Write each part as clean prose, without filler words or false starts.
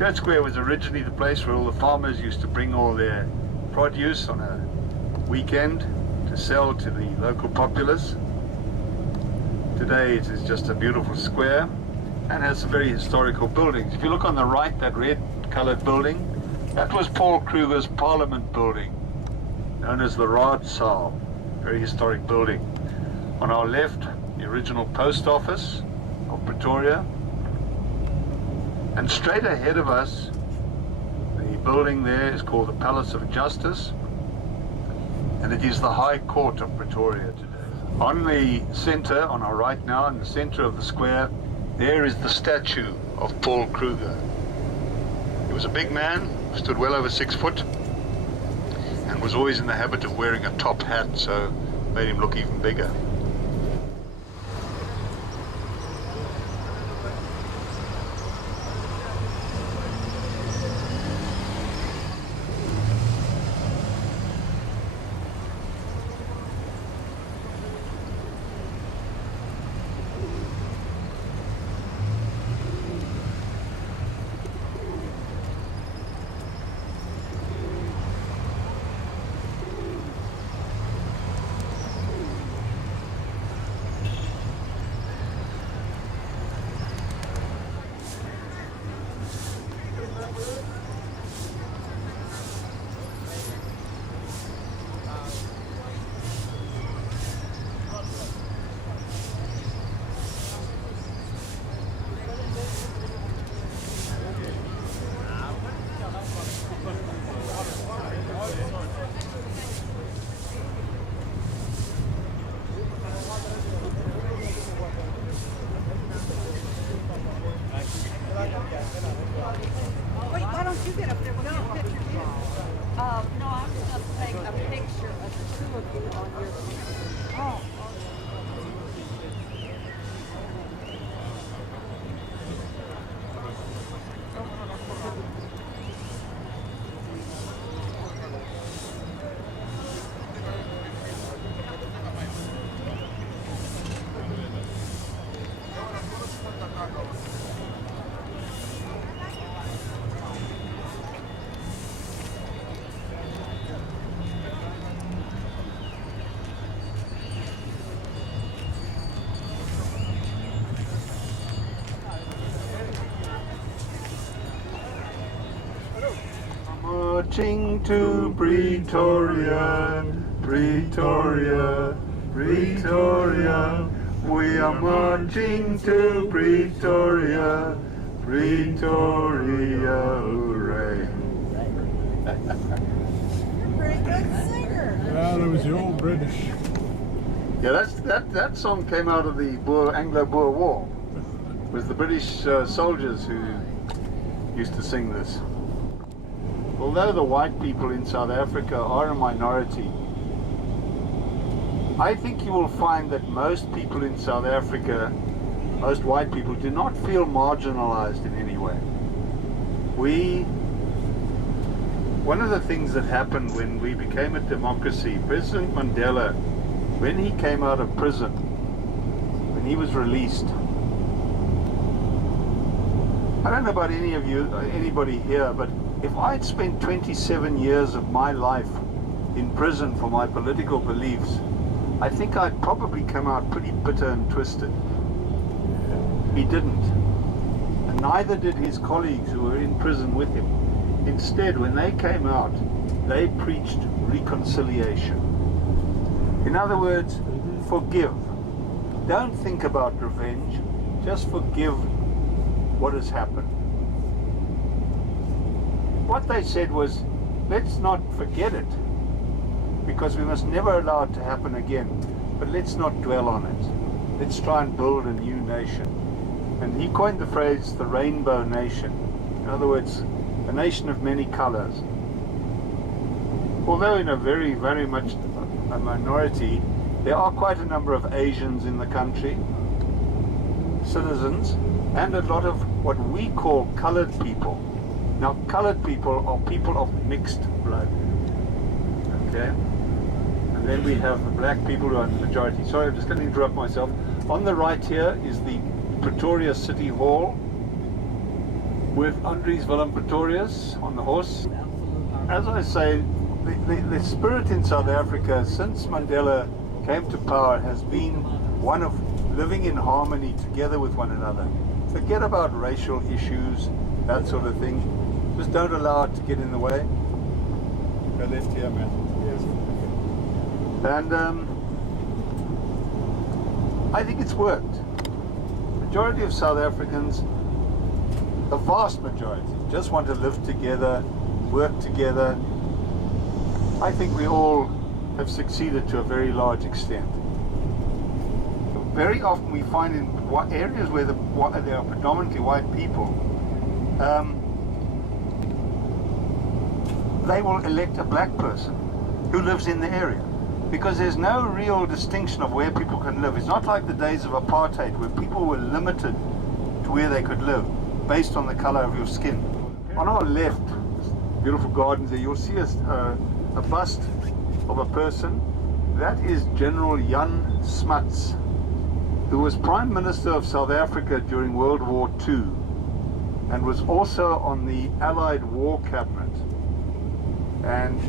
Church Square was originally the place where all the farmers used to bring all their produce on a weekend to sell to the local populace. Today it is just a beautiful square and has some very historical buildings. If you look on the right, that red coloured building, that was Paul Kruger's Parliament building, known as the Raadsaal, very historic building. On our left, the original post office of Pretoria, and straight ahead of us, the building there is called the Palace of Justice, and it is the High Court of Pretoria today. On the centre, on our right now, in the centre of the square, there is the statue of Paul Kruger. He was a big man, stood well over 6 foot, and was always in the habit of wearing a top hat, so made him look even bigger. Wait, why don't you get up there? We'll get a picture too. No, I was going to take a picture of the two of you on your... Oh. Marching to Pretoria, Pretoria, Pretoria. We are marching to Pretoria, Pretoria, hooray. Pretty good singer. Well, it was the old British. Yeah, that song came out of the Anglo-Boer War. It was the British soldiers who used to sing this. Although the white people in South Africa are a minority, I think you will find that most people in South Africa, most white people, do not feel marginalized in any way. One of the things that happened when we became a democracy, President Mandela, when he came out of prison, when he was released, I don't know about any of you, anybody here, but if I'd spent 27 years of my life in prison for my political beliefs, I think I'd probably come out pretty bitter and twisted. He didn't. And neither did his colleagues who were in prison with him. Instead, when they came out, they preached reconciliation. In other words, forgive. Don't think about revenge. Just forgive what has happened. What they said was, let's not forget it, because we must never allow it to happen again, but let's not dwell on it. Let's try and build a new nation. And he coined the phrase the rainbow nation. In other words, a nation of many colors. Although in a very, very much a minority, there are quite a number of Asians in the country, citizens, and a lot of what we call colored people. Now, colored people are people of mixed blood, okay? And then we have the black people who are the majority. Sorry, I'm just going to interrupt myself. On the right here is the Pretoria City Hall. with Andries Willem Pretorius on the horse. As I say, the spirit in South Africa since Mandela came to power has been one of living in harmony together with one another. Forget about racial issues, that sort of thing. Just don't allow it to get in the way. Go left here, man. Yes. And I think it's worked. Majority of South Africans, the vast majority, just want to live together, work together. I think we all have succeeded to a very large extent. Very often we find in areas where there are predominantly white people, they will elect a black person who lives in the area, because there's no real distinction of where people can live. It's not like the days of apartheid where people were limited to where they could live based on the color of your skin. On our left, beautiful gardens there, you'll see a bust of a person. That is General Jan Smuts, who was Prime Minister of South Africa during World War II and was also on the Allied War Cabinet. And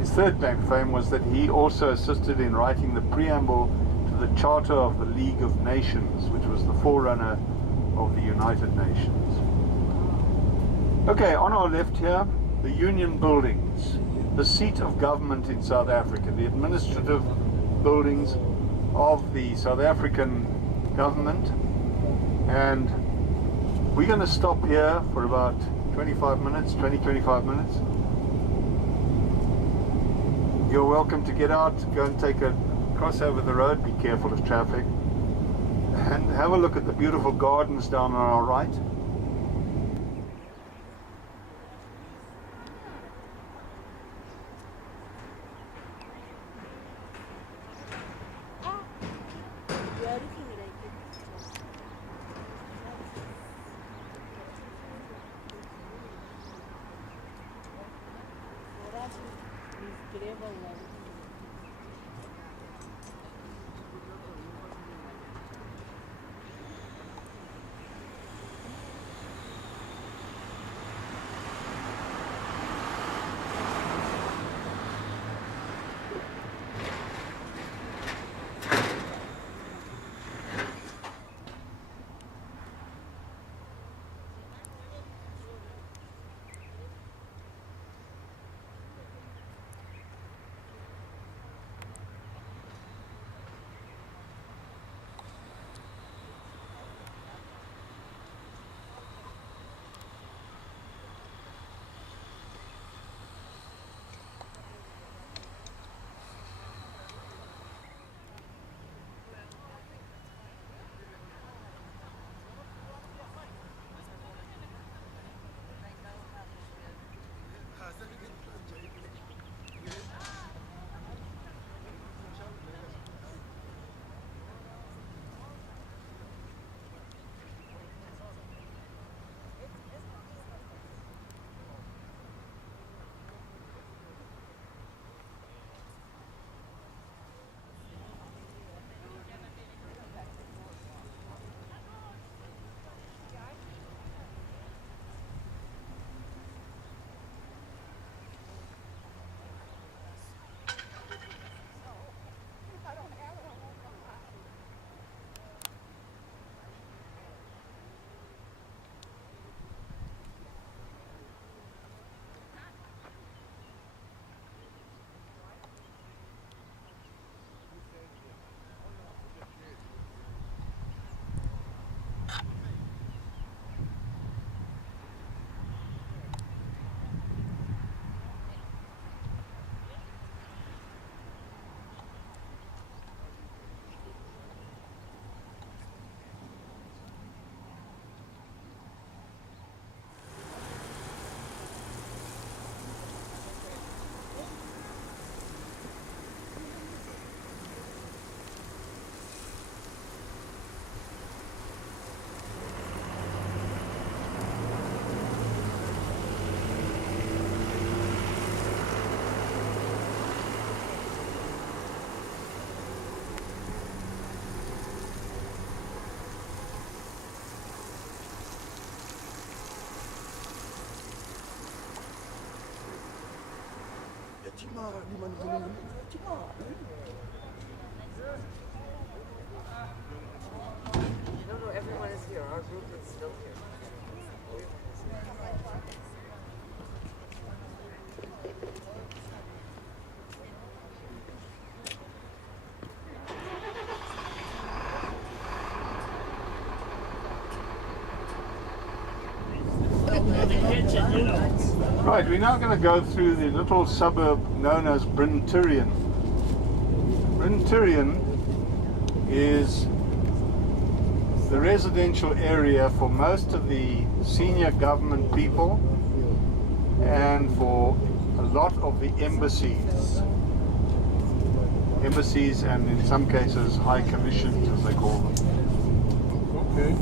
his third claim to fame was that he also assisted in writing the preamble to the Charter of the League of Nations, which was the forerunner of the United Nations. Okay, on our left here, the Union Buildings, the seat of government in South Africa, the administrative buildings of the South African government. And we're going to stop here for about 25 minutes. You're welcome to get out, go and take a cross over the road, be careful of traffic, and have a look at the beautiful gardens down on our right. No, everyone is here. Our group is still here. Right, we're now going to go through the little suburb known as Bryn Tirian. Bryn Tirian is the residential area for most of the senior government people and for a lot of the embassies and in some cases high commissions as they call them. Okay.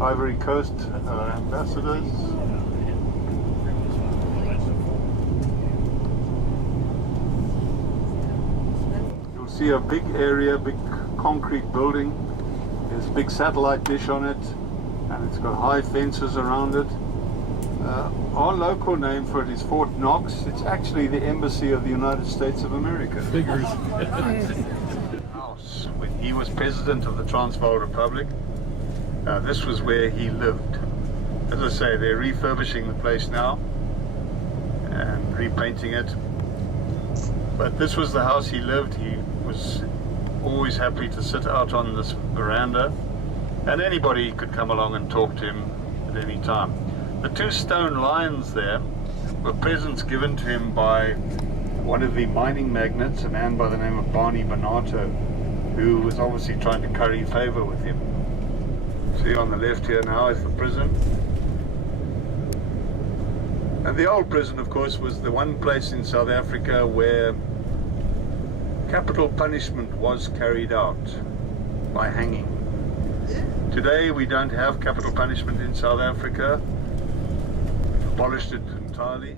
Ivory Coast ambassadors. You'll see a big area, big concrete building. There's a big satellite dish on it, and it's got high fences around it. Our local name for it is Fort Knox. It's actually the embassy of the United States of America. Figures. House when he was president of the Transvaal Republic. This was where he lived. As I say, they're refurbishing the place now and repainting it. But this was the house he lived. He was always happy to sit out on this veranda, and anybody could come along and talk to him at any time. The two stone lions there were presents given to him by one of the mining magnates, a man by the name of Barney Bonato, who was obviously trying to curry favor with him. See on the left here now is the prison. And the old prison, of course, was the one place in South Africa where capital punishment was carried out by hanging. Today we don't have capital punishment in South Africa. We've abolished it entirely.